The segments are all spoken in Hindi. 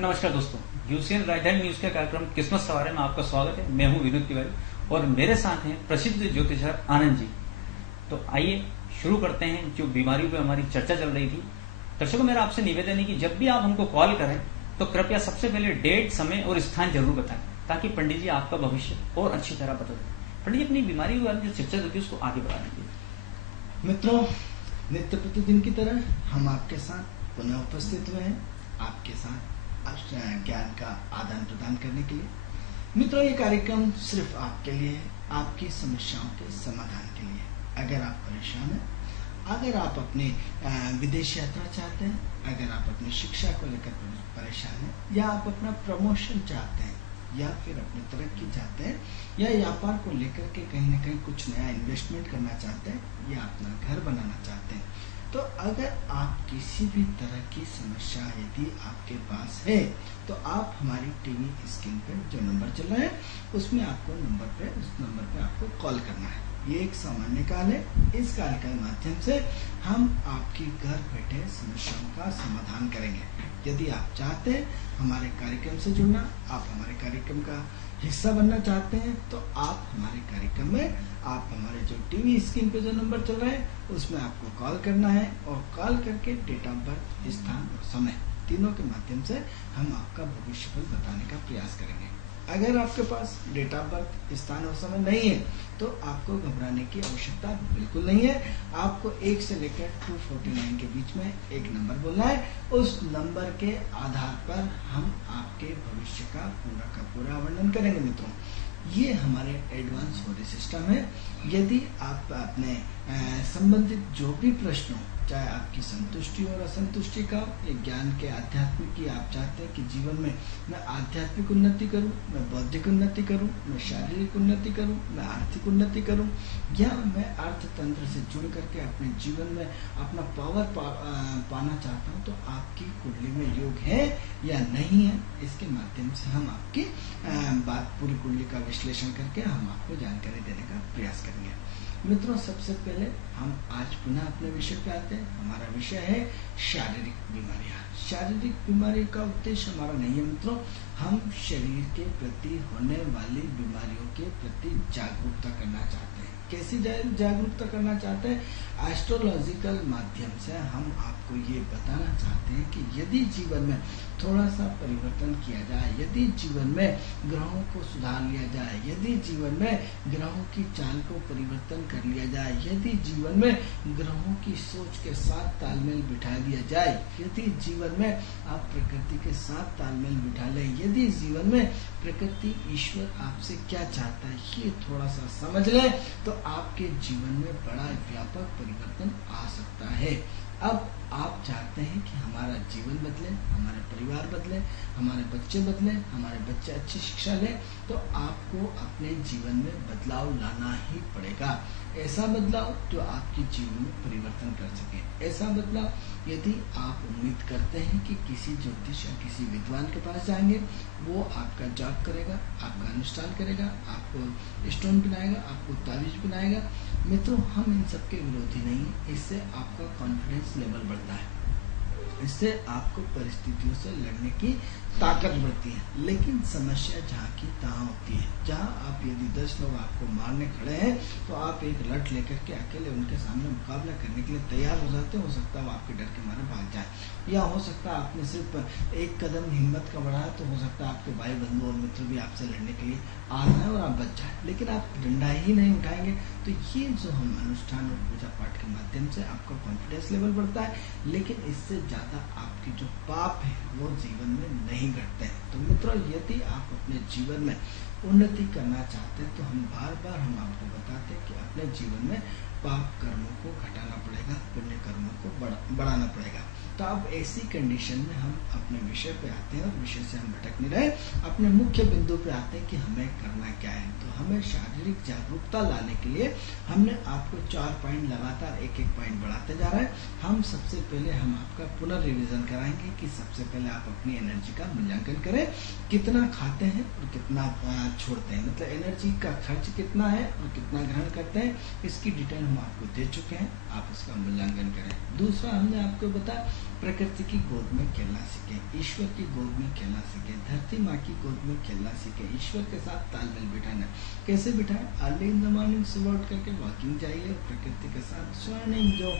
नमस्कार दोस्तों, यूसीएन राजधानी न्यूज के कार्यक्रम किस्मत सवारी में आपका स्वागत है। मैं हूं विनोद तिवारी और मेरे साथ हैं प्रसिद्ध ज्योतिषर आनंद जी। तो आइए शुरू करते हैं। जो बीमारियों पे हमारी चर्चा चल रही थी, दर्शकों मेरा आपसे निवेदन है कि जब भी आप हमको कॉल करें तो कृपया सबसे पहले डेट, समय और स्थान जरूर बताएं, ताकि पंडित जी आपका भविष्य और अच्छी तरह बता दें। पंडित जी, अपनी बीमारी के बारे में जो चर्चा होती है उसको आगे बढ़ा दीजिए। मित्रों, नित्य प्रतिदिन की तरह हम आपके साथ पुनः उपस्थित हुए हैं, आपके साथ ज्ञान का आदान प्रदान करने के लिए। मित्रों, ये कार्यक्रम सिर्फ आपके लिए है, आपकी समस्याओं के समाधान के लिए। अगर आप परेशान हैं, अगर आप अपने विदेश यात्रा चाहते हैं, अगर आप अपनी शिक्षा को लेकर परेशान हैं, या आप अपना प्रमोशन चाहते हैं, या फिर अपनी तरक्की चाहते हैं, या व्यापार को लेकर के कहीं ना कहीं कुछ नया इन्वेस्टमेंट करना चाहते हैं, या अपना घर बनाना चाहते हैं, तो अगर आप किसी भी तरह की समस्या यदि आपके पास है, तो आप हमारी टीवी स्क्रीन पर जो नंबर चल रहा है उसमें आपको उस नंबर पे आपको कॉल करना है। ये एक सामान्य कॉल है। इस कॉल के माध्यम से हम आपकी घर बैठे समस्याओं का समाधान करेंगे। यदि आप चाहते हैं हमारे कार्यक्रम से जुड़ना, आप हमारे कार्यक्रम का हिस्सा बनना चाहते हैं, तो आप हमारे कार्यक्रम में आप हमारे जो टीवी स्क्रीन पे जो नंबर चल रहा है उसमें आपको कॉल करना है, और कॉल करके डेट ऑफ बर्थ, स्थान और समय तीनों के माध्यम से हम आपका भविष्यफल बताने का प्रयास करेंगे। अगर आपके पास डेट ऑफ बर्थ, स्थान और समय नहीं है तो आपको घबराने की आवश्यकता बिल्कुल नहीं है। आपको 1 से लेकर 249 के बीच में एक नंबर बोलना है। उस नंबर के आधार पर हम आपके भविष्य का पूरा वर्णन करेंगे। मित्रों, ये हमारे एडवांस होरी सिस्टम है। यदि आप अपने संबंधित जो भी प्रश्न हो, चाहे आपकी संतुष्टि और असंतुष्टि का, या ज्ञान के आध्यात्मिक की आप चाहते हैं कि जीवन में मैं आध्यात्मिक उन्नति करूं, मैं बौद्धिक उन्नति करूं, मैं शारीरिक उन्नति करूं, मैं आर्थिक उन्नति करूं, या मैं अर्थतंत्र से जुड़ करके अपने जीवन में अपना पावर पाना चाहता हूं, तो आपकी कुंडली में योग है या नहीं है, इसके माध्यम से हम आपकी पूरी कुंडली का विश्लेषण करके हम आपको जानकारी देने का प्रयास करेंगे। मित्रों, सबसे पहले हम आज पुनः अपने विषय पे आते हैं। हमारा विषय है शारीरिक बीमारियां। शारीरिक बीमारी का उद्देश्य हमारा नहीं है मित्रों, हम शरीर के प्रति होने वाली बीमारियों के प्रति जागरूकता करना चाहते हैं। कैसी जागरूकता करना चाहते हैं? एस्ट्रोलॉजिकल माध्यम से हम आपको ये बताना चाहते हैं कि यदि जीवन में थोड़ा सा परिवर्तन किया जाए, यदि जीवन में ग्रहों को सुधार लिया जाए, यदि जीवन में ग्रहों की चाल को परिवर्तन कर लिया जाए, यदि जीवन में ग्रहों की सोच के साथ तालमेल बिठा दिया जाए, यदि जीवन में आप प्रकृति के साथ तालमेल बिठा लें, यदि जीवन में प्रकृति, ईश्वर आपसे क्या चाहता है ये थोड़ा सा समझ लें, तो आपके जीवन में बड़ा व्यापक परिवर्तन आ सकता है। अब आप चाहते हैं कि हमारा जीवन बदले, हमारे परिवार बदले, हमारे बच्चे बदले, हमारे बच्चे अच्छी शिक्षा लें, तो आपको अपने जीवन में बदलाव लाना ही पड़ेगा। ऐसा बदलाव जो आपके जीवन में परिवर्तन कर सके। ऐसा बदलाव यदि आप उम्मीद करते हैं कि किसी ज्योतिष या किसी विद्वान के पास जाएंगे, वो आपका जाप करेगा, आपका अनुष्ठान करेगा, आपको स्टोन पिलाएगा, आपको तावीज पिलाएगा, मित्रों हम इन सब के विरोधी नहीं है। इससे आपका कॉन्फिडेंस लेवल बढ़ता है, इससे आपको परिस्थितियों से लड़ने की ताकत बढ़ती है। लेकिन समस्या जहाँ की तहाँ होती है। जहाँ आप यदि 10 लोग आपको मारने खड़े हैं, तो आप एक लठ लेकर के अकेले उनके सामने मुकाबला करने के लिए तैयार हो जाते हो सकता है वो आपके डर के मारे भाग जाए, या हो सकता है आपने सिर्फ एक कदम हिम्मत का बढ़ाया, तो हो सकता है आपके भाई बंधु और मित्र भी आपसे लड़ने के लिए आ जाए और आप बच जाए, लेकिन आप डंडा ही नहीं उठाएंगे। तो ये जो हम अनुष्ठान और पूजा पाठ के माध्यम से आपका कॉन्फिडेंस लेवल बढ़ता है, लेकिन इससे ज़्यादा आपकी जो पाप है वो जीवन में नहीं घटते हैं। तो मित्रों, यदि आप अपने जीवन में उन्नति करना चाहते हैं, तो हम बार आपको बताते हैं कि अपने जीवन में पाप कर्मों को घटाना पड़ेगा, पुण्य कर्मों को बढ़ाना पड़ेगा। तो अब ऐसी कंडीशन में हम अपने विषय पे आते हैं, और विषय से हम भटक नहीं रहे, अपने मुख्य बिंदु पे आते हैं कि हमें करना क्या है। तो हमें शारीरिक जागरूकता लाने के लिए हमने आपको 4 पॉइंट लगातार एक पॉइंट बढ़ाते जा रहे हैं। हम सबसे पहले हम आपका पुनर्रिविजन कराएंगे कि सबसे पहले आप अपनी एनर्जी का मूल्यांकन करें, कितना खाते हैं और कितना छोड़ते हैं, मतलब एनर्जी का खर्च कितना है और कितना ग्रहण करते हैं, इसकी डिटेल हम आपको दे चुके हैं। आप इसका मूल्यांकन करें। दूसरा, हमने आपको बताया प्रकृति की गोद में खेलना सीखें, ईश्वर की गोद में खेलना सीखें, धरती माँ की गोद में खेलना सीखें, ईश्वर के साथ तालमेल बिठाना। कैसे बिठाएं? अर्ली इन द मॉर्निंग सुबह उठ करके वॉकिंग जाइए, प्रकृति के साथ स्वर्णिम जो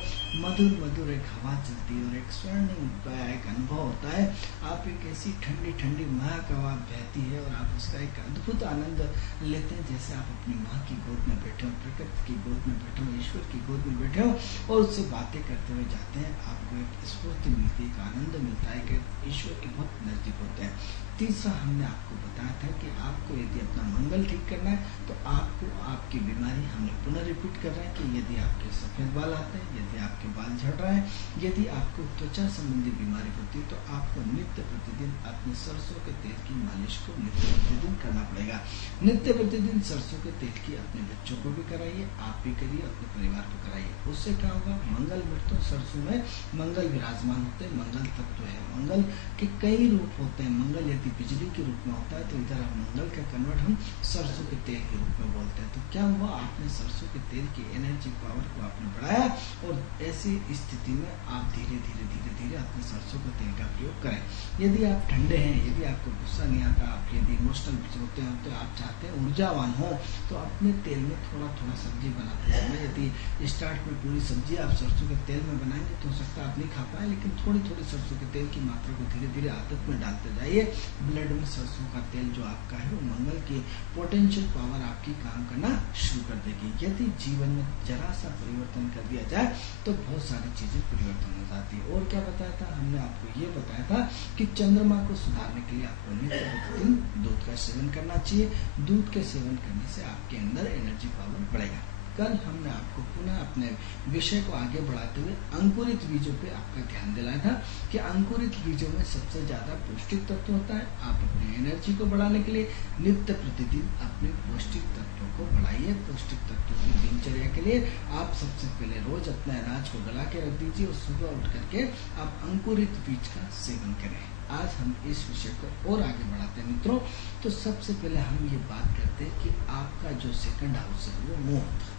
मधुर मधुर एक हवा चलती है और एक स्वर्णिम एक अनुभव होता है। आप एक ऐसी ठंडी ठंडी महक हवा बहती है और आप उसका एक अद्भुत आनंद लेते हैं, जैसे आप अपनी माँ की गोद में बैठे हो, प्रकृति की गोद में बैठे हो, ईश्वर की गोद में बैठे हो और उससे बातें करते हुए जाते हैं। आपको एक स्फूर्ति मिलती है, एक आनंद मिलता है कि ईश्वर के बहुत नजदीक होते हैं। तीसरा हमने आपको बताया था कि आपको यदि अपना मंगल ठीक करना है तो आपको आपकी बीमारी, हमने पुनः रिपीट कर रहे हैं कि यदि आपके सफेद बाल आते हैं, यदि आपके बाल झड़ रहे हैं, यदि आपको त्वचा संबंधी बीमारी होती है तो आपको नित्य प्रतिदिन अपने सरसों के तेल की मालिश को नित्य प्रतिदिन करना पड़ेगा। नित्य प्रतिदिन सरसों के तेल की अपने बच्चों को भी कराइए, आप भी करिए, अपने परिवार को कराइए। उससे क्या होगा? मंगल मृत्यु सरसों में मंगल विराजमान होते हैं, मंगल तत्व है। मंगल के कई रूप होते हैं। मंगल यदि बिजली के रूप में होता है तो इधर हम मंगल का कन्वर्ट हम सरसों के तेल के रूप में बोलते हैं। तो क्या हुआ? आपने सरसों के तेल की एनर्जी पावर को आपने बढ़ाया और ऐसी स्थिति में आप धीरे धीरे धीरे धीरे अपने सरसों के तेल का प्रयोग करें। यदि आप ठंडे हैं, यदि आपको गुस्सा नहीं आता, आप यदि इमोशनल होते हैं तो आप चाहते हैं ऊर्जावान हो, तो अपने तेल में थोड़ा थोड़ा सब्जी बनाते समय यदि स्टार्ट में पूरी सब्जी आप सरसों के तेल में बनाएंगे तो हो सकता है आप नहीं खा पाए, लेकिन थोड़ी थोड़ी सरसों के तेल की मात्रा को धीरे धीरे आदत में डालते जाइए। ब्लड में सरसों का तेल जो आपका है वो मंगल की पोटेंशियल पावर आपकी काम करना शुरू कर देगी। यदि जीवन में जरा सा परिवर्तन कर दिया जाए तो बहुत सारी चीजें परिवर्तन हो जाती है। और क्या बताया था हमने? आपको ये बताया था कि चंद्रमा को सुधारने के लिए आपको नित्य प्रतिदिन दूध का सेवन करना चाहिए। दूध के सेवन करने से आपके अंदर एनर्जी पावर बढ़ेगा। कल हमने आपको पुनः अपने विषय को आगे बढ़ाते हुए अंकुरित बीजों पे आपका ध्यान दिलाया था कि अंकुरित बीजों में सबसे ज्यादा पौष्टिक तत्व होता है। आप अपनी एनर्जी को बढ़ाने के लिए नित्य प्रतिदिन अपने पौष्टिक तत्वों को बढ़ाइए। पौष्टिक तत्वों की दिनचर्या के लिए आप सबसे पहले रोज अपने अनाज को गला के रख दीजिए और सुबह उठ करके आप अंकुरित बीज का सेवन करें। आज हम इस विषय को और आगे बढ़ाते हैं मित्रों। तो सबसे पहले हम ये बात करते हैं कि आपका जो सेकंड हाउस है वो मुंह होता है।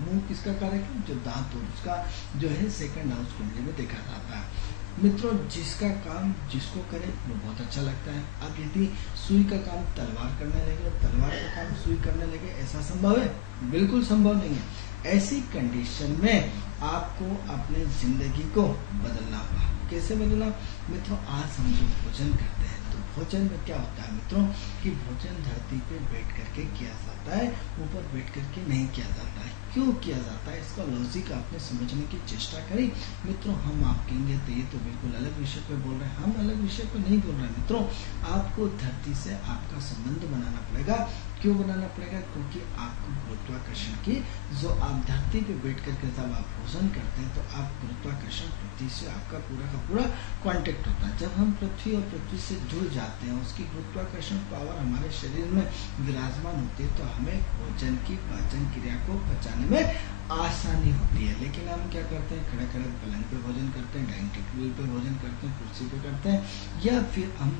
मुंह किसका कार्यक्रम? जो दांत और उसका जो है सेकंड हाउस कुंडली में देखा जाता है। मित्रों, जिसका काम जिसको करे वो बहुत अच्छा लगता है। अब यदि सुई का काम तलवार करने लगे और तलवार का काम सुई करने लगे, ऐसा संभव है? बिल्कुल संभव नहीं है। ऐसी कंडीशन में आपको अपने जिंदगी को बदलना होगा। कैसे बदलना? मित्रों, आज हम जो भोजन करते हैं तो भोजन में क्या होता है मित्रों कि भोजन धरती पे बैठ करके किया जाता है, ऊपर बैठ करके नहीं किया जाता है। क्यों किया जाता है? इसका लॉजिक आपने समझने की चेष्टा करी। मित्रों, हम आप कहेंगे तो ये तो बिल्कुल अलग विषय पे बोल रहे हैं। हम अलग विषय पे नहीं बोल रहे हैं मित्रों। आपको धरती से आपका संबंध बनाना पड़ेगा। क्यों बनाना पड़ेगा? क्योंकि आपको गुरुत्वाकर्षण की, जो आप धरती पे बैठ करके जब आप भोजन करते हैं तो आप गुरुत्वाकर्षण पृथ्वी से आपका पूरा का पूरा कांटेक्ट होता है। जब हम पृथ्वी और पृथ्वी से जुड़ जाते हैं, उसकी गुरुत्वाकर्षण पावर हमारे शरीर में विराजमान होती है, तो हमें भोजन की पाचन क्रिया को पचाने में आसानी होती है। लेकिन हम क्या करते हैं? खड़े खड़े पलंग पे भोजन करते हैं, डाइनिंग टेबल पे भोजन करते हैं, कुर्सी पे करते हैं, या फिर हम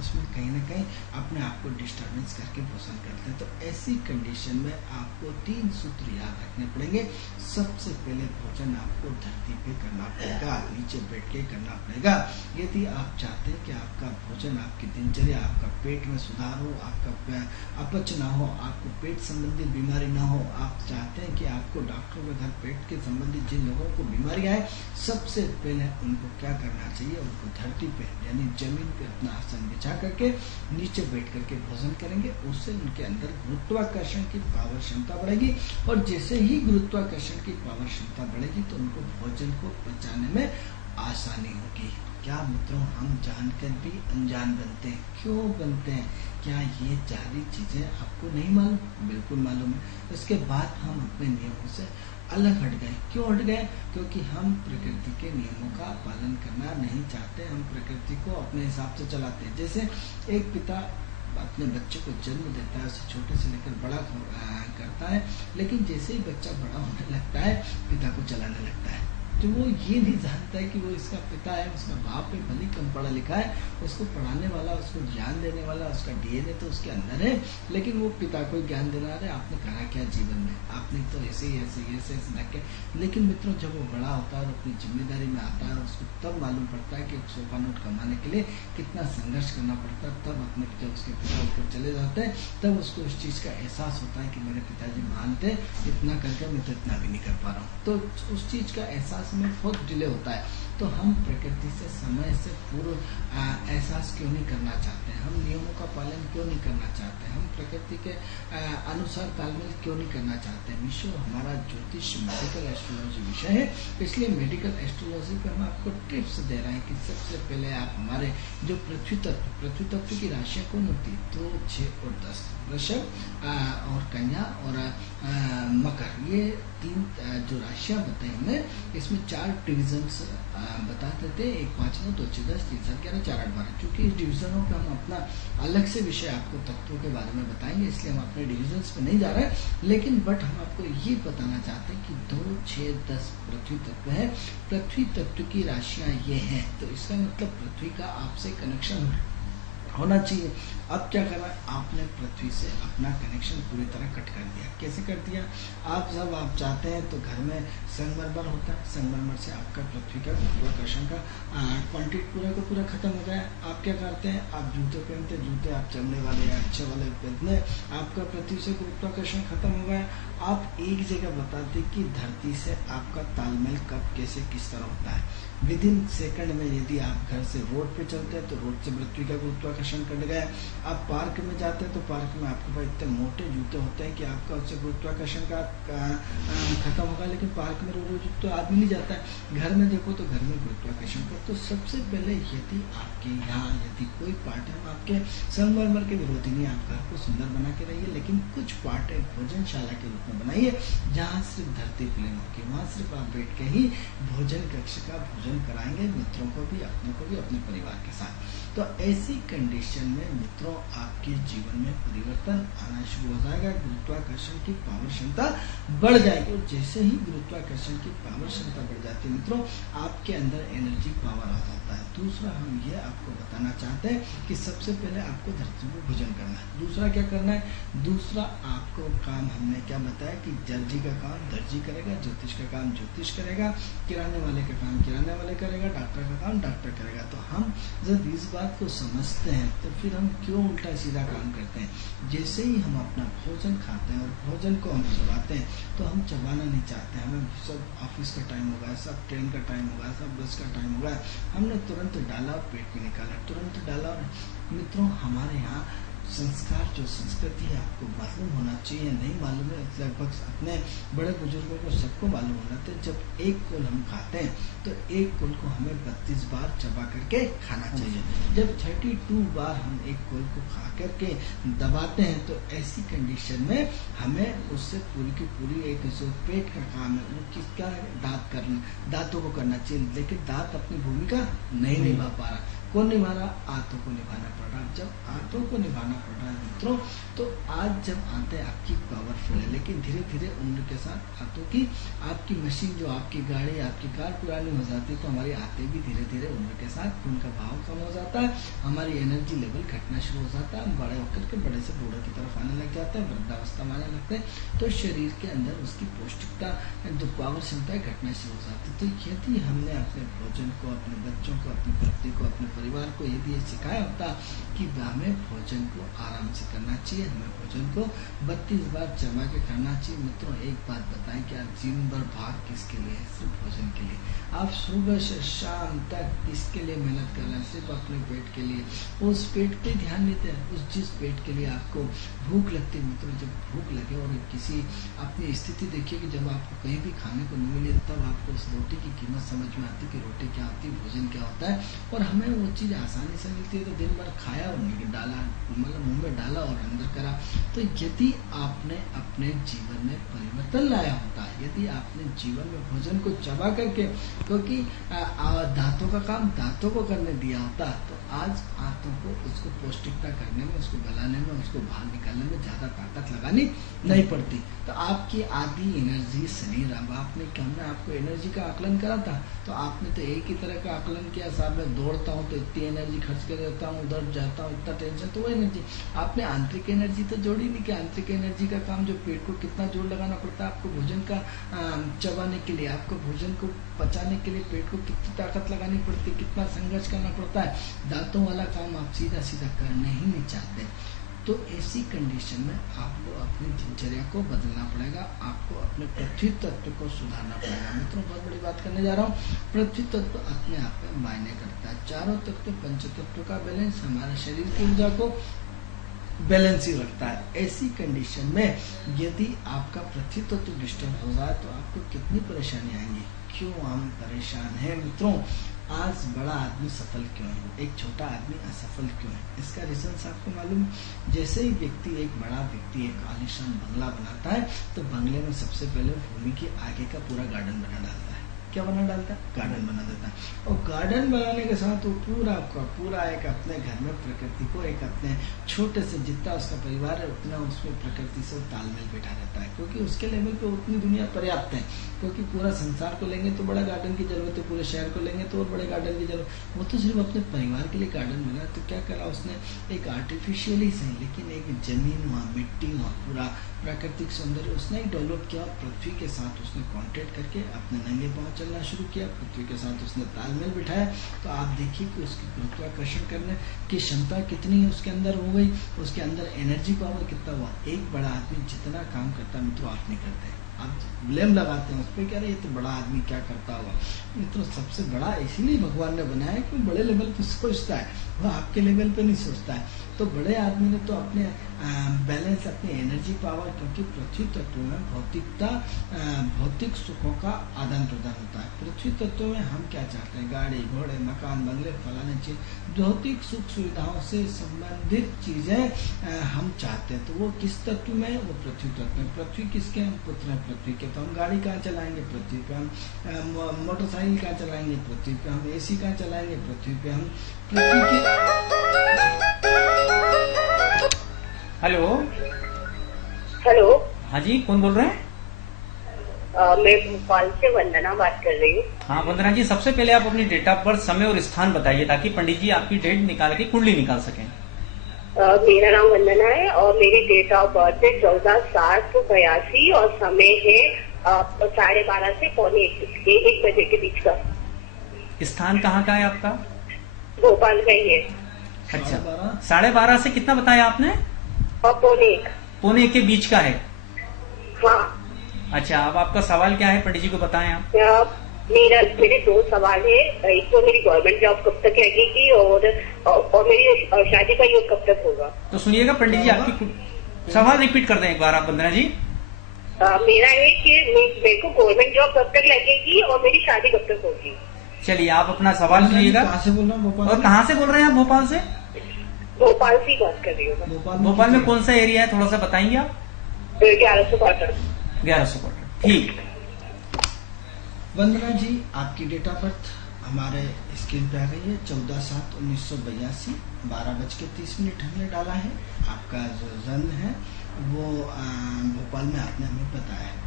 उसमें कहीं ना कहीं अपने आप को डिस्टर्बेंस करके भोजन करते हैं। तो ऐसी कंडीशन में आपको 3 सूत्र याद रखने पड़ेंगे। सबसे पहले भोजन आपको धरती पे करना पड़ेगा, नीचे बैठ के करना पड़ेगा। यदि आप चाहते हैं कि आपका भोजन, आपकी दिनचर्या, आपका पेट में सुधार हो, आपका अपच ना हो, आपको पेट संबंधी बीमारी ना हो, आप चाहते हैं कि आपको डॉक्टरों के घर पेट के संबंधित जिन लोगों को बीमारियां है, सबसे पहले उनको क्या करना चाहिए? उनको धरती पे यानी जमीन पे अपना आसन बिछा करके नीचे बैठ करके भोजन करेंगे। उससे उनके अंदर गुरुत्वाकर्षण की पावर क्षमता बढ़ेगी और जैसे ही गुरुत्वाकर्षण की पावर क्षमता बढ़ेगी तो उनको भोजन को पचाने में आसानी होगी। क्या मित्रों, हम जानकर भी अनजान बनते हैं। क्यों बनते हैं? क्या ये सारी चीजें आपको नहीं मालूम? बिल्कुल मालूम है। इसके बाद हम अपने नियमों से अलग हट गए। क्यों हट गए? क्योंकि हम प्रकृति के नियमों का पालन करना नहीं चाहते। हम प्रकृति को अपने हिसाब से चलाते हैं। जैसे एक पिता अपने बच्चे को जन्म देता है, उसे छोटे से लेकर बड़ा करता है, लेकिन जैसे ही बच्चा बड़ा होने लगता है पिता को चलाने लगता है। जो वो ये नहीं जानता है कि वो इसका पिता है, उसका बाप है, भले कम पढ़ा लिखा है, उसको पढ़ाने वाला, उसको ज्ञान देने वाला, उसका डीएनए तो उसके अंदर है, लेकिन वो पिता को ज्ञान देना रहे आपने करा क्या जीवन में, आपने तो ऐसे ही ऐसे लग के। लेकिन मित्रों जब वो बड़ा होता है और अपनी जिम्मेदारी में आता है, उसको तब मालूम पड़ता है कि एक सोफा नोट कमाने के लिए कितना संघर्ष करना पड़ता है। तब अपने जब उसके पिता ऊपर चले जाते हैं, तब उसको उस चीज़ का एहसास होता है कि मेरे पिताजी महान थे, इतना करके मैं तो इतना भी नहीं कर पा रहा हूँ। तो उस चीज़ का एहसास में बहुत डिले होता है। तो हम प्रकृति से समय से पूर्व एहसास क्यों नहीं करना चाहते हैं, हम नियमों का पालन क्यों नहीं करना चाहते हैं, हम प्रकृति के अनुसार तालमेल क्यों नहीं करना चाहते हैं। विषय हमारा ज्योतिष मेडिकल एस्ट्रोलॉजी विषय है, इसलिए मेडिकल एस्ट्रोलॉजी पे हम आपको टिप्स दे रहे हैं कि सबसे पहले आप हमारे जो पृथ्वी तत्व की राशियाँ कौन होती है, 2, 6 और 10, वृषभ और कन्या और मकर, ये 3 जो राशियाँ बताई हमने, इसमें 4 डिविजन्स बता देते हैं, 1, 5, 9, 2, 6, 10, 3, 7, 11, 4, 8, 12। क्योंकि इस डिविजनों पे हम अपना अलग से विषय आपको तत्वों के बारे में बताएंगे, इसलिए हम अपने डिविजन्स पे नहीं जा रहे हैं। लेकिन बट हम आपको ये बताना चाहते हैं कि 2, 6, 10 पृथ्वी तत्व है, पृथ्वी तत्व की राशियाँ ये हैं, तो इसका मतलब पृथ्वी का आपसे कनेक्शन होना चाहिए। अब क्या करना है, आपने पृथ्वी से अपना कनेक्शन पूरी तरह कट कर दिया। कैसे कर दिया, आप जब आप चाहते हैं तो घर में संगमरमर होता है, संगमरमर से आपका पृथ्वी का गुरुत्वाकर्षण का क्वांटिटी पूरा का पूरा खत्म हो गया। आप क्या करते हैं, आप जूते पहनते, जूते आप चमड़े वाले या अच्छे वाले पहनते, आपका पृथ्वी से गुरुत्वाकर्षण खत्म हो गया। आप एक जगह बताते कि धरती से आपका तालमेल कब कैसे किस तरह होता है। विदिन सेकंड में यदि आप घर से रोड पे चलते हैं तो रोड से पृथ्वी का गुरुत्वाकर्षण कट गया। आप पार्क में जाते हैं तो पार्क में आपके पास इतने मोटे जूते होते हैं कि आपका उससे गुरुत्वाकर्षण का खत्म होगा, लेकिन पार्क में रोज तो आदमी नहीं जाता है। घर में देखो तो घर में गुरुत्वाकर्षण का। तो सबसे पहले यदि आपके यहाँ यदि कोई पार्ट है, आपके संगमरमर के विरोधी नहीं, आप घर को सुंदर बना के रहिए, लेकिन कुछ पार्ट है भोजनशाला के रूप में बनाइए, जहाँ सिर्फ धरती प्लेन होगी, वहाँ सिर्फ आप बैठ के ही भोजन कक्ष का भोजन कराएंगे, मित्रों को भी, अपने को भी, अपने परिवार के साथ। तो ऐसी कंडीशन में मित्रों आपके जीवन में परिवर्तन आना शुरू हो जाएगा, गुरुत्वाकर्षण की पावर क्षमता बढ़ जाएगी। और जैसे ही गुरुत्वाकर्षण की पावर क्षमता बढ़ जाती है मित्रों, आपके अंदर एनर्जी पावर आ जाता है। दूसरा हम ये आपको बताना चाहते हैं कि सबसे पहले आपको धरती को भोजन करना है। दूसरा क्या करना है, दूसरा आपको काम हमने क्या बताया कि दर्जी का काम दर्जी करेगा, ज्योतिष का काम ज्योतिष करेगा, किराने वाले का काम किराने वाले करेगा, डॉक्टर का काम डॉक्टर करेगा। तो हम जब इस बात को समझते हैं तो फिर हम क्यों उल्टा सीधा काम करते हैं। जैसे ही हम अपना भोजन खाते हैं और भोजन को हम चबाते हैं तो हम चबाना नहीं चाहते, हमें सब ऑफिस का टाइम होगा, सब ट्रेन का टाइम होगा, सब बस का टाइम होगा, हमने तुरंत डाला और पेट में निकाला, तुरंत डाला। और मित्रों हमारे यहाँ संस्कार जो संस्कृति है आपको मालूम होना चाहिए, नहीं मालूम है लगभग अपने बड़े बुजुर्गों को सबको मालूम होना चाहिए। जब एक कोल हम खाते हैं तो एक कोल को हमें 32 बार चबा करके खाना चाहिए। जब 32 बार हम एक कोल को खा करके दबाते हैं तो ऐसी कंडीशन में हमें उससे पूरी की पूरी एक जो पेट का काम है वो किसका दांतों को करना चाहिए, लेकिन दांत अपनी भूमिका नहीं निभा पा रहा। कौन निभा रहा, आंतों को निभाना पड़ रहा। जब आंतों को निभाना पड़ रहा है मित्रों, तो आज जब आंतें आपकी पावरफुल है, लेकिन धीरे धीरे उम्र के साथ आंतों की आपकी मशीन जो आपकी गाड़ी आपकी कार पुरानी हो जाती है, तो हमारी आंतें भी धीरे धीरे उम्र के साथ खून का भाव कम हो जाता है, हमारी एनर्जी लेवल घटना शुरू हो जाता है, हम बड़े होकर के बड़े से बूढ़े की तरफ आने लग जाते हैं, वृद्धावस्था में आने लगते हैं, तो शरीर के अंदर उसकी पौष्टिकता जो पावर क्षमता घटना शुरू हो जाती है। तो यदि हमने अपने भोजन को, अपने बच्चों को, अपनी पत्नी को, अपने परिवार को यदि ये सिखाया होता कि हमें भोजन को आराम से करना चाहिए, हमें भोजन को 32 बार चबा के खाना चाहिए। मित्रों एक बात बताएं कि आप जीवन भर भाग किसके लिए है, सिर्फ भोजन के लिए। आप सुबह से शाम तक इसके लिए मेहनत कर रहे हैं, सिर्फ अपने पेट के लिए। उस पेट पे ध्यान देते हैं, उस जिस पेट के लिए आपको भूख लगती है मित्रों, जब भूख लगे और किसी अपनी स्थिति देखिए कि जब आपको कहीं भी खाने को नहीं मिले तब आपको उस रोटी की कीमत समझ में आती कि रोटी क्या होती है, भोजन क्या होता है। और हमें वो चीज़ आसानी से मिलती है तो दिन भर खाया डाला, मतलब मुंह में डाला और अंदर करा। तो यदि आपने अपने जीवन में परिवर्तन लाया होता, यदि आपने जीवन में भोजन को चबा करके, क्योंकि दांतों का काम दांतों को करने दिया होता, तो आज आंतों को उसको पौष्टिकता करने में, उसको गलाने में, उसको बाहर निकालने में ज्यादा ताकत लगानी नहीं पड़ती। तो आपकी आधी एनर्जी शरीर, अब हमने आपको एनर्जी का आकलन करा था, तो आपने तो एक ही तरह का आकलन किया, साहब मैं दौड़ता हूँ तो इतनी एनर्जी खर्च कर देता हूँ, उधर जाता हूँ इतना टेंशन, तो वो एनर्जी। आपने आंतरिक एनर्जी तो जोड़ी नहीं कि आंतरिक एनर्जी का काम जो पेट को कितना जोर लगाना पड़ता है आपको भोजन का चबाने के लिए, आपको भोजन को पचाने के लिए पेट को कितनी ताकत लगानी पड़ती है, कितना संघर्ष करना पड़ता है। दांतों वाला काम आप सीधा सीधा करने ही नहीं चाहते। तो ऐसी कंडीशन में आपको अपनी दिनचर्या को बदलना पड़ेगा, आपको अपने पृथ्वी तत्व को सुधारना पड़ेगा। मित्रों, बहुत बड़ी बात करने जा रहा हूँ। पृथ्वी तत्व अपने आप में मायने करता है। चारों तत्व, पंच तत्व का बैलेंस हमारे शरीर की ऊर्जा को बैलेंस ही रखता है। ऐसी कंडीशन में यदि आपका पृथ्वी तत्व डिस्टर्ब हो जाए तो आपको कितनी परेशानी आएंगी। क्यों हम परेशान हैं मित्रों? आज बड़ा आदमी सफल क्यों है, एक छोटा आदमी असफल क्यों है? इसका रीजन आपको मालूम? जैसे ही व्यक्ति, एक बड़ा व्यक्ति एक आलीशान बंगला बनाता है, तो बंगले में सबसे पहले भूमि के आगे का पूरा गार्डन बना डालता है। क्या बना डालता है? गार्डन बना देता है। और गार्डन बनाने के साथ वो पूरा एक अपने घर में प्रकृति को, एक अपने छोटे से जितना उसका परिवार है उतना उसमें प्रकृति से तालमेल बैठा रहता है, क्योंकि उसके लेवल पे उतनी दुनिया पर्याप्त है। क्योंकि पूरा संसार को लेंगे तो बड़ा गार्डन की जरूरत है, पूरे शहर को लेंगे तो और बड़े गार्डन की जरूरत। वो तो सिर्फ अपने परिवार के लिए गार्डन बना, तो क्या करा उसने, एक आर्टिफिशियली सही लेकिन एक जमीन वहाँ, मिट्टी वहाँ, पूरा प्राकृतिक सौंदर्य उसने डेवलप किया। पृथ्वी के साथ उसने कांटेक्ट करके अपने नंगे पांव चलना शुरू किया, पृथ्वी के साथ उसने तालमेल बिठाया। तो आप देखिए कि उसकी गुरुत्वाकर्षण करने की क्षमता कितनी है उसके अंदर हो गई, उसके अंदर एनर्जी पावर कितना हुआ। एक बड़ा आदमी जितना काम करता है मित्रों आप नहीं करते, आप ब्लेम लगाते हैं उस पर, कह रहे ये तो बड़ा आदमी क्या करता होगा। मित्रों सबसे बड़ा इसीलिए भगवान ने बनाया है कि बड़े लेवल पे सोचता है, वह आपके लेवल पे नहीं सोचता है। तो बड़े आदमी ने तो अपने बैलेंस, अपनी एनर्जी पावर, क्योंकि पृथ्वी तत्व में भौतिकता, भौतिक सुखों का आदान प्रदान होता है। पृथ्वी तत्व में हम क्या चाहते हैं, गाड़ी घोड़े मकान बंगले फलाने चीज, भौतिक सुख सुविधाओं से संबंधित चीजें हम चाहते हैं। तो वो किस तत्व में? वो पृथ्वी तत्व में। पृथ्वी किसके हम पुत्र हैं? पृथ्वी के। तो हम गाड़ी कहाँ चलाएंगे? पृथ्वी पे। हम मोटरसाइकिल कहाँ चलाएंगे? पृथ्वी पे। हम एसी कहाँ चलाएंगे? पृथ्वी पे। हम पृथ्वी के। Hello hello. हाँ जी, कौन बोल रहे हैं? मैं भोपाल से वंदना बात कर रही हूँ। हाँ वंदना जी, सबसे पहले आप अपनी डेट ऑफ बर्थ, समय और स्थान बताइए ताकि पंडित जी आपकी डेट निकाल के कुंडली निकाल सकें। मेरा नाम वंदना है और मेरी डेट ऑफ बर्थ है 14/7/82 और समय है 12:30 से 1 बजे के बीच का। स्थान कहाँ का है आपका? भोपाल का ही है। अच्छा, 12:30 से कितना बताया आपने? और 1:15। 1:15 के बीच का है। हाँ। अच्छा, अब आपका सवाल क्या है, पंडित जी को बताएं आप। मेरे 2 सवाल है। एक तो मेरी गवर्नमेंट जॉब कब तक लगेगी और मेरी शादी का योग कब तक होगा। तो सुनिएगा पंडित जी, आपकी सवाल रिपीट कर दें एक बार आप वंदना जी। मेरा है कि मेरे को गवर्नमेंट जॉब कब तक लगेगी और मेरी शादी कब तक होगी। चलिए आप अपना सवाल सुनिएगा। कहाँ से बोल रहा हूँ? भोपाल। और कहाँ से बोल रहे हैं आप? भोपाल से? भोपाल से बात कर रही हूँ। भोपाल में कौन सा एरिया है, थोड़ा सा बताएंगे आप? 1100 क्वार्टर। 1100 क्वार्टर, ठीक। वंदना जी, आपकी डेट ऑफ बर्थ हमारे स्क्रीन पे आ गई है। 14/7/1982 12:30 हमने डाला है। आपका जो जन्म है वो भोपाल में आपने हमें बताया है।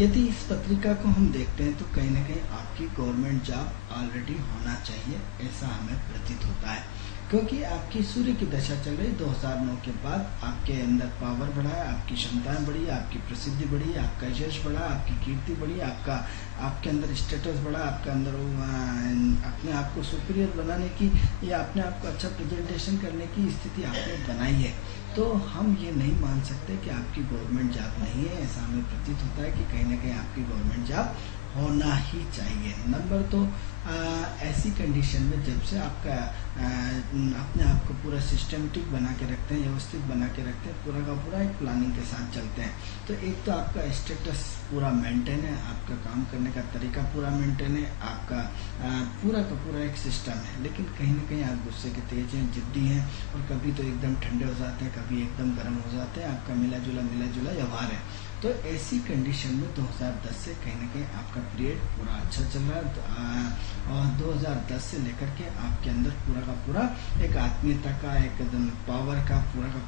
यदि इस पत्रिका को हम देखते हैं तो कहीं ना कहीं आपकी गवर्नमेंट जॉब ऑलरेडी होना चाहिए, ऐसा हमें प्रतीत होता है। क्योंकि आपकी सूर्य की दशा चल रही 2009 के बाद, आपके अंदर पावर बढ़ा है, आपकी क्षमताएं बढ़ी, आपकी प्रसिद्धि बढ़ी, आपका यश बढ़ा, आपकी कीर्ति बढ़ी, आपके अंदर स्टेटस बढ़ा, आपके अंदर अपने आप को सुपीरियर बनाने की या अपने आप को अच्छा प्रेजेंटेशन करने की स्थिति आपने बनाई है। तो हम ये नहीं मान सकते कि आपकी गवर्नमेंट जॉब नहीं है। ऐसा हमें प्रतीत होता है कि कहीं ना कहीं आपकी गवर्नमेंट जॉब होना ही चाहिए। नंबर तो ऐसी कंडीशन में जब से आपका अपने आप को पूरा सिस्टमेटिक बना के रखते हैं, व्यवस्थित बना के रखते हैं, पूरा का पूरा एक प्लानिंग के साथ चलते हैं। तो एक तो आपका स्टेटस पूरा मेंटेन है, आपका काम करने का तरीका पूरा मेंटेन है, आपका पूरा का पूरा एक सिस्टम है। लेकिन कहीं ना कहीं आप गुस्से के तेज हैं, जिद्दी हैं, और कभी तो एकदम ठंडे हो जाते हैं, कभी एकदम गर्म हो जाते हैं। आपका मिला जुला व्यवहार है। तो ऐसी कंडीशन में 2010 से कहीं ना कहीं आपका पीरियड पूरा अच्छा चल रहा है, और 2010 से लेकर के आपके अंदर पूरा का पूरा एक आत्मीयता का, एक पावर का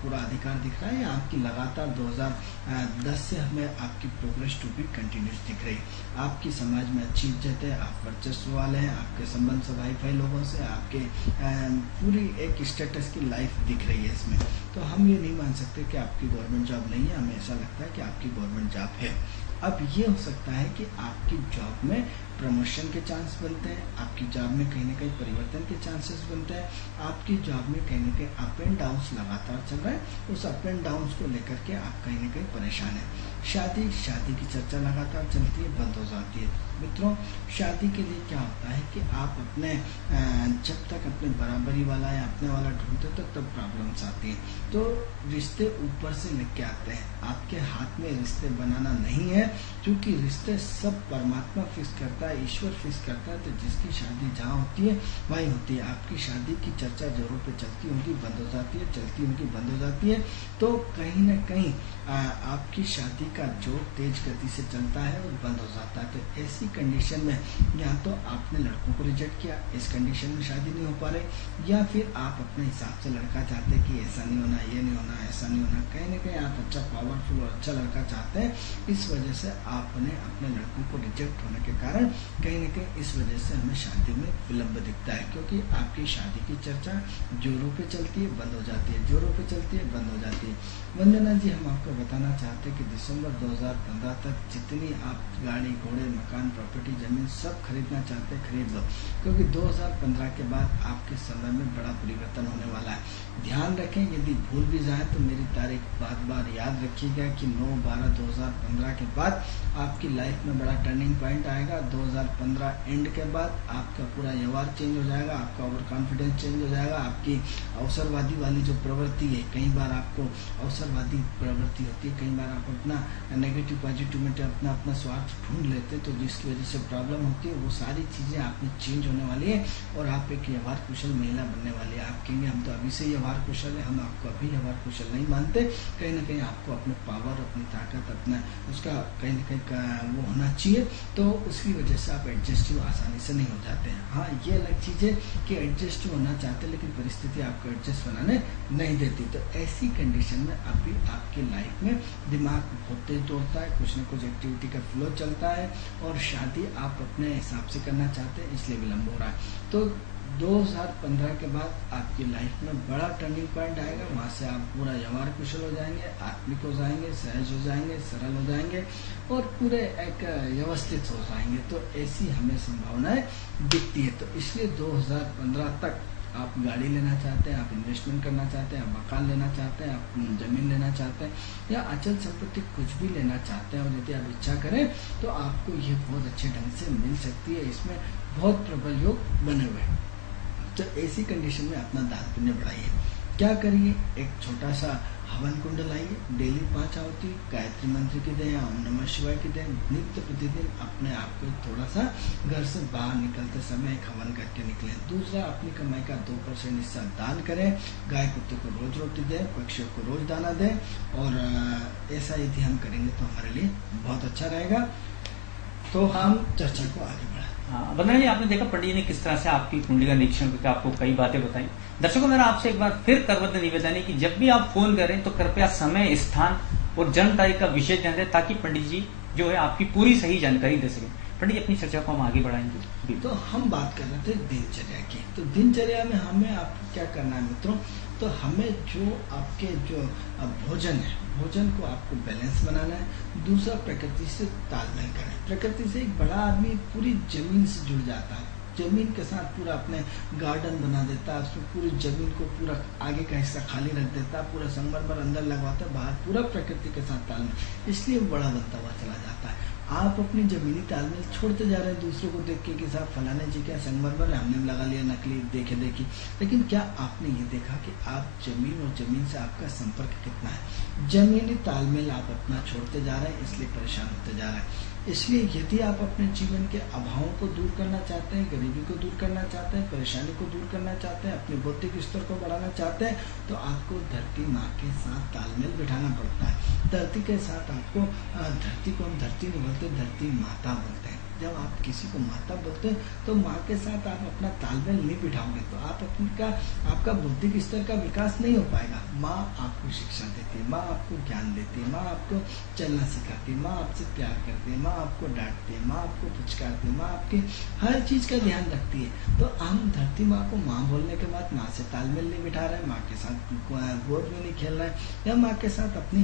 पूरा अधिकार दिख रहा है। आपकी लगातार 2010 से हमें आपकी प्रोग्रेस टू बी कंटिन्यूस दिख रही है। आपकी समाज में अच्छी इज्जत है, आप वर्चस्व वाले हैं, आपके संबंध सब हाई लोगों से, आपके पूरी एक स्टेटस की लाइफ दिख रही है इसमें। तो हम ये नहीं मान सकते कि आपकी गवर्नमेंट जॉब नहीं है, हमें ऐसा लगता है कि आपकी गवर्नमेंट जॉब है। अब ये हो सकता है कि आपकी जॉब में प्रमोशन के चांस बनते हैं, आपकी जॉब में कहीं ना कहीं परिवर्तन के चांसेस बनते हैं, आपकी जॉब में कहीं ना कहीं अप एंड डाउन्स लगातार चल रहा है। उस अप एंड डाउन्स को लेकर के आप कहीं ना कहीं परेशान है। शादी की चर्चा लगातार चलती है, बंद हो जाती है। मित्रों, शादी के लिए क्या होता है कि आप अपने जब तक अपने बराबरी वाला या अपने वाला ढूंढते हो तब प्रॉब्लम्स आती हैं। तो रिश्ते ऊपर से लेके आते हैं, आपके हाथ में रिश्ते बनाना नहीं है, क्योंकि रिश्ते सब परमात्मा फिक्स करता है, ईश्वर फिक्स करता है। तो जिसकी शादी जहाँ होती है वहीं होती है। आपकी शादी की चर्चा जोरों पे चलती होगी, बंद हो जाती है, चलती होगी, बंद हो जाती है। तो कहीं ना कहीं आपकी शादी का जोर तेज गति से चलता है और बंद हो जाता है। तो ऐसी कंडीशन में या तो आपने लड़कों को रिजेक्ट किया, इस कंडीशन में शादी नहीं हो पा रही, या फिर आप अपने हिसाब से लड़का चाहते हैं कि ऐसा नहीं होना, ये नहीं होना, ऐसा नहीं होना। कहीं ना कहीं आप अच्छा पावरफुल और अच्छा लड़का चाहते हैं, इस वजह से आपने अपने लड़कों को रिजेक्ट होने के कारण कहीं ना कहीं इस वजह से हमें शादी में विलम्ब दिखता है। क्योंकि आपकी शादी की चर्चा जोरों पे चलती है, बंद हो जाती है, जोरों पे चलती है, बंद हो जाती है। वंदना जी, हम आपको बताना चाहते हैं कि दिसंबर 2015 तक जितनी आप गाड़ी, घोड़े, मकान, प्रॉपर्टी, जमीन सब खरीदना चाहते हैं, खरीद लो, क्योंकि 2015 के बाद आपके समय में बड़ा परिवर्तन होने वाला है। ध्यान रखें, यदि भूल भी जाए तो मेरी तारीख बार याद रखिएगा कि 9/12/2015 के बाद आपकी लाइफ में बड़ा टर्निंग पॉइंट आएगा। 2015 एंड के बाद आपका पूरा व्यवहार चेंज हो जाएगा, आपका ओवर कॉन्फिडेंस चेंज हो जाएगा, आपकी अवसरवादी वाली जो प्रवृत्ति है, कई बार आपको अवसरवादी प्रवृत्ति होती है, कई बार आप अपना नेगेटिव पॉजिटिव में अपना स्वार्थ ढूंढ लेते हैं, तो जिसकी वजह से प्रॉब्लम होती है, वो सारी चीज़ें आप में चेंज होने वाली है और आप एक व्यवहार कुशल महिला बनने वाली है। आप कहेंगे हम तो अभी से व्यवहार कुशल है, हम आपको अभी व्यवहार कुशल नहीं मानते। कहीं ना कहीं आपको अपने पावर, अपनी ताकत, अपना उसका कहीं ना कहीं वो होना चाहिए, तो उसकी वजह से आप एडजस्टिव आसानी से नहीं हो जाते हैं। हाँ, ये अलग चीज़ है कि एडजस्ट होना चाहते हैं, लेकिन परिस्थिति आपको एडजस्ट बनाने नहीं देती। तो ऐसी कंडीशन में अभी आपकी लाइफ में दिमाग बहुत तेज दौड़ता है, कुछ ना कुछ एक्टिविटी का फ्लो चलता है, और शादी आप अपने हिसाब से करना चाहते हैं, इसलिए विलम्ब हो रहा है। तो 2015 के बाद आपकी लाइफ में बड़ा टर्निंग पॉइंट आएगा। वहाँ से आप पूरा व्यवहार कुशल हो जाएंगे, आत्मिक हो जाएंगे, सहज हो जाएंगे, सरल हो जाएंगे और पूरे एक व्यवस्थित हो जाएंगे। तो ऐसी हमें संभावनाएं दिखती है। तो इसलिए 2015 तक आप गाड़ी लेना चाहते हैं, आप इन्वेस्टमेंट करना चाहते हैं, आप मकान लेना चाहते हैं, आप ज़मीन लेना चाहते हैं, या अचल संपत्ति कुछ भी लेना चाहते हैं, और यदि आप इच्छा करें तो आपको ये बहुत अच्छे ढंग से मिल सकती है। इसमें बहुत प्रबल योग बने हुए हैं। तो ऐसी कंडीशन में अपना दान पुण्य बढ़ाइए। क्या करिए, एक छोटा सा हवन कुंड लाइए, डेली 5 आहुति गायत्री मंत्र की दें, ओम नमः शिवाय की दें, नित्य प्रतिदिन अपने आप को थोड़ा सा घर से बाहर निकलते समय एक हवन करके निकलें। दूसरा, अपनी कमाई का 2% हिस्सा दान करें, गाय कुत्ते को रोज रोटी दें, पक्षियों को रोज दाना दें, और ऐसा यदि हम करेंगे तो हमारे लिए बहुत अच्छा रहेगा। तो हम चर्चा को आगे बढ़ाएं। हाँ, वंदना जी, आपने देखा पंडित जी ने किस तरह से आपकी कुंडली का निरीक्षण करके आपको कई बातें बताई। दर्शकों, मेरा आपसे एक बार फिर करबद्ध निवेदन है कि जब भी आप फोन करें तो कृपया समय, स्थान और जन्म तारीख का विशेष ध्यान दें, ताकि पंडित जी जो है आपकी पूरी सही जानकारी दे सकें। पंडित जी, अपनी चर्चा को हम आगे बढ़ाएंगे। तो हम बात कर रहे थे दिनचर्या की। तो दिनचर्या में हमें आपको क्या करना है मित्रों, तो हमें जो आपके जो भोजन है, भोजन को आपको बैलेंस बनाना है। दूसरा, प्रकृति से तालमेल करें। प्रकृति से एक बड़ा आदमी पूरी जमीन से जुड़ जाता है, जमीन के साथ पूरा अपने गार्डन बना देता है, उसमें पूरी जमीन को पूरा आगे का हिस्सा खाली रख देता है, पूरा संगमरमर अंदर लगवाता है, बाहर पूरा प्रकृति के साथ तालमेल, इसलिए बड़ा बनता हुआ चला जाता है। आप अपनी जमीनी तालमेल छोड़ते जा रहे हैं दूसरों को देख के कि साहब फलाने जी क्या संगमरमर है, हमने भी लगा लिया नकली देखे देखी। लेकिन क्या आपने ये देखा कि आप जमीन और जमीन से आपका संपर्क कितना है? जमीनी तालमेल आप अपना छोड़ते जा रहे हैं, इसलिए परेशान होते जा रहे हैं। इसलिए यदि आप अपने जीवन के अभावों को दूर करना चाहते हैं, गरीबी को दूर करना चाहते हैं, परेशानी को दूर करना चाहते हैं, अपने बौद्धिक स्तर को बढ़ाना चाहते हैं, तो आपको धरती माँ के साथ तालमेल बिठाना पड़ता है। धरती के साथ आपको, धरती को हम धरती नहीं बोलते, धरती माता बोलते हैं। जब आप किसी को माता बोलते हैं तो माँ के साथ आप अपना तालमेल नहीं बिठाओगे तो आपका बौद्धिक स्तर का विकास नहीं हो पाएगा। माँ आपको शिक्षा देती है, माँ आपको ज्ञान देती है, माँ आपको चलना सिखाती है, माँ आपसे प्यार करती है, माँ आपको डांटती है, माँ आपको पुचकारती है, माँ आपकी हर चीज का ध्यान रखती है। तो हम धरती माँ को माँ बोलने के बाद माँ से तालमेल नहीं बिठा रहे हैं, माँ के साथ गोद में नहीं खेल रहे हैं, या माँ के साथ अपनी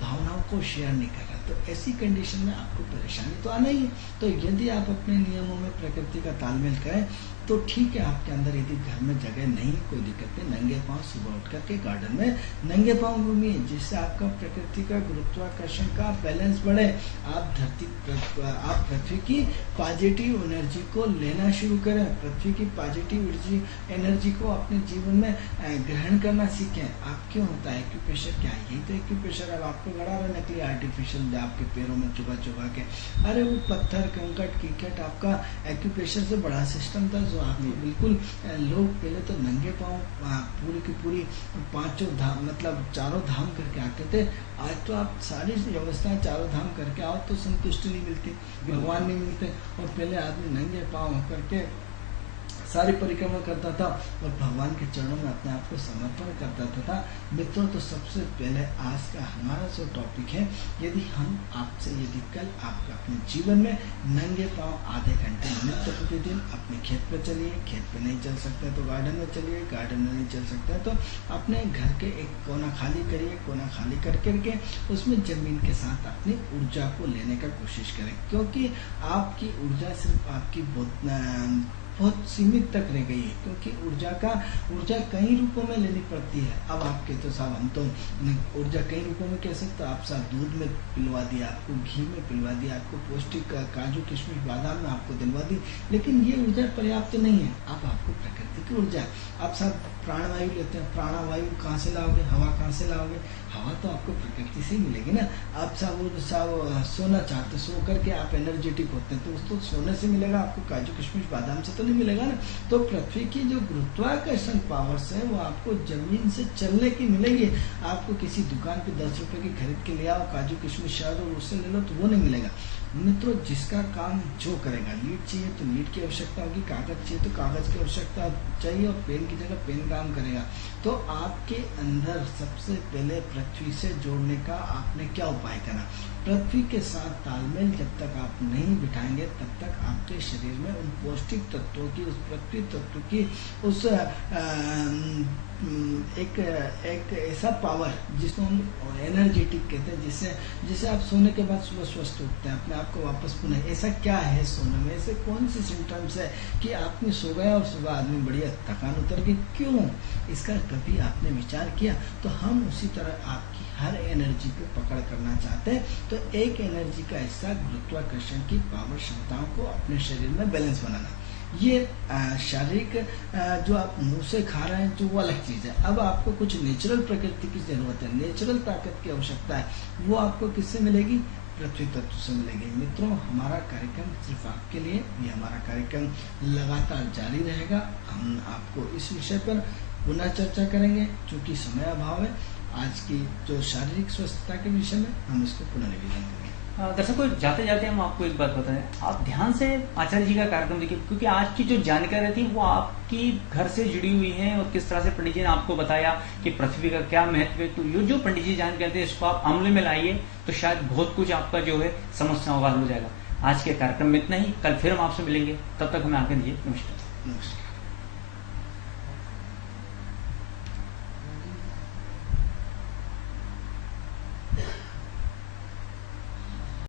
भावनाओं को शेयर नहीं कर रहे। तो ऐसी कंडीशन में आपको परेशानी तो आना ही है। तो यदि आप अपने नियमों में प्रकृति का तालमेल करें तो ठीक है, आपके अंदर यदि घर में जगह नहीं, कोई दिक्कत नहीं, नंगे पांव सुबह उठ करके गार्डन में नंगे पांव घूमिए, जिससे आपका प्रकृति का गुरुत्वाकर्षण का बैलेंस बढ़े। आप पृथ्वी की पॉजिटिव एनर्जी को लेना शुरू करें, पृथ्वी की पॉजिटिव एनर्जी को अपने जीवन में ग्रहण करना सीखें। आप क्यों होता है एक्यूप्रेशर? क्या यही तो एक्यूप्रेशर अब आपको गड़ा रहा नकली आर्टिफिशियल आपके पैरों में चुभा के। अरे वो पत्थर कंकट क्रिकेट आपका एक्यूप्रेशर से बड़ा सिस्टम था जो आपको बिल्कुल, लोग पहले तो नंगे पांव पूरी की पूरी पांचों धाम मतलब चारों धाम करके आते थे। आज तो आप सारी व्यवस्थाएं चारों धाम करके आओ तो संतुष्टि नहीं मिलती, भगवान नहीं मिलते। और पहले आदमी नंगे पांव करके सारी परिक्रमा करता था और भगवान के चरणों में अपने आप को समर्पण करता था। मित्रों, तो सबसे पहले आज का हमारा जो टॉपिक है, यदि हम आपसे यदि कल आप अपने जीवन में नंगे पांव आधे घंटे नित्य प्रतिदिन अपने खेत पे चलिए, खेत पे नहीं चल सकते तो गार्डन में चलिए, गार्डन में नहीं चल सकते तो अपने घर के एक कोना खाली करिए, कोना खाली कर करके उसमें जमीन के साथ अपनी ऊर्जा को लेने का कोशिश करें। क्योंकि आपकी ऊर्जा सिर्फ आपकी बहुत सीमित तक रह गई है, क्योंकि ऊर्जा कई रूपों में लेनी पड़ती है। अब आपके तो साहब हम तो ऊर्जा कई रूपों में कह सकते, आप साहब दूध में पिलवा दिया, आपको घी में पिलवा दिया, आपको पौष्टिक काजू किशमिश बादाम में आपको दिलवा दी, लेकिन ये ऊर्जा पर्याप्त नहीं है। अब आपको प्रकृति की ऊर्जा, आप साहब प्राणवायु लेते हैं, प्राणवायु कहाँ से लाओगे? हवा कहाँ से लाओगे? हवा तो आपको प्रकृति से ही मिलेगी ना। आप साहब सोना चाहते, सो करके आप एनर्जेटिक होते हैं तो उसको सोने से मिलेगा, आपको काजू किशमिश बादाम से तो नहीं मिलेगा ना। तो पृथ्वी की जो गुरुत्वाकर्षण पावर्स है वो आपको जमीन से चलने की मिलेगी। आपको किसी दुकान पे 10 रुपए की खरीद के ले आओ काजू किशमिश शहद और उससे ले लो तो वो नहीं मिलेगा। मित्रों, जिसका काम जो करेगा, लीड चाहिए तो लीड की आवश्यकता होगी, कागज चाहिए तो कागज की आवश्यकता चाहिए और पेन की जगह पेन काम करेगा। तो आपके अंदर सबसे पहले पृथ्वी से जोड़ने का आपने क्या उपाय करना? पृथ्वी के साथ तालमेल जब तक आप नहीं बिठाएंगे तब तक आपके शरीर में उन पौष्टिक तत्वों की, उस पृथ्वी तत्व की, उस एक ऐसा पावर जिसको हम एनर्जेटिक कहते हैं, जिससे आप सोने के बाद सुबह स्वस्थ उठते हैं, अपने आप को वापस पुनः। ऐसा क्या है सोने में? ऐसे कौन सी सिम्टम्स है कि आपने सो गया और सुबह आदमी बढ़िया थकान उतर गई? क्यों? इसका कभी आपने विचार किया? तो हम उसी तरह आपकी हर एनर्जी पे पकड़ करना चाहते हैं। तो एक एनर्जी का हिस्सा गुरुत्वाकर्षण की पावर क्षमताओं को अपने शरीर में बैलेंस बनाना। ये शारीरिक जो आप मुंह से खा रहे हैं जो वो अलग चीज़ है। अब आपको कुछ नेचुरल प्रकृति की जरूरत है, नेचुरल ताकत की आवश्यकता है। वो आपको किससे मिलेगी? पृथ्वी तत्व से मिलेगी। मित्रों, हमारा कार्यक्रम सिर्फ आपके लिए, ये हमारा कार्यक्रम लगातार जारी रहेगा। हम आपको इस विषय पर पुनः चर्चा करेंगे, क्योंकि समय अभाव है। आज की जो शारीरिक स्वस्थता के विषय में हम इसको पुनः रिवीजन करेंगे। दर्शकों, जाते जाते हम आपको एक बात बताएं, आप ध्यान से आचार्य जी का कार्यक्रम देखिए, क्योंकि आज की जो जानकारी थी वो आपकी घर से जुड़ी हुई है और किस तरह से पंडित जी ने आपको बताया कि पृथ्वी का क्या महत्व है। तो ये जो पंडित जी जानकारी थे इसको आप अमल में लाइए तो शायद बहुत कुछ आपका जो है समस्या हल हो जाएगा। आज के कार्यक्रम में इतना ही, कल फिर हम आपसे मिलेंगे, तब तक हमें आगे दीजिए। नमस्कार। नमस्कार।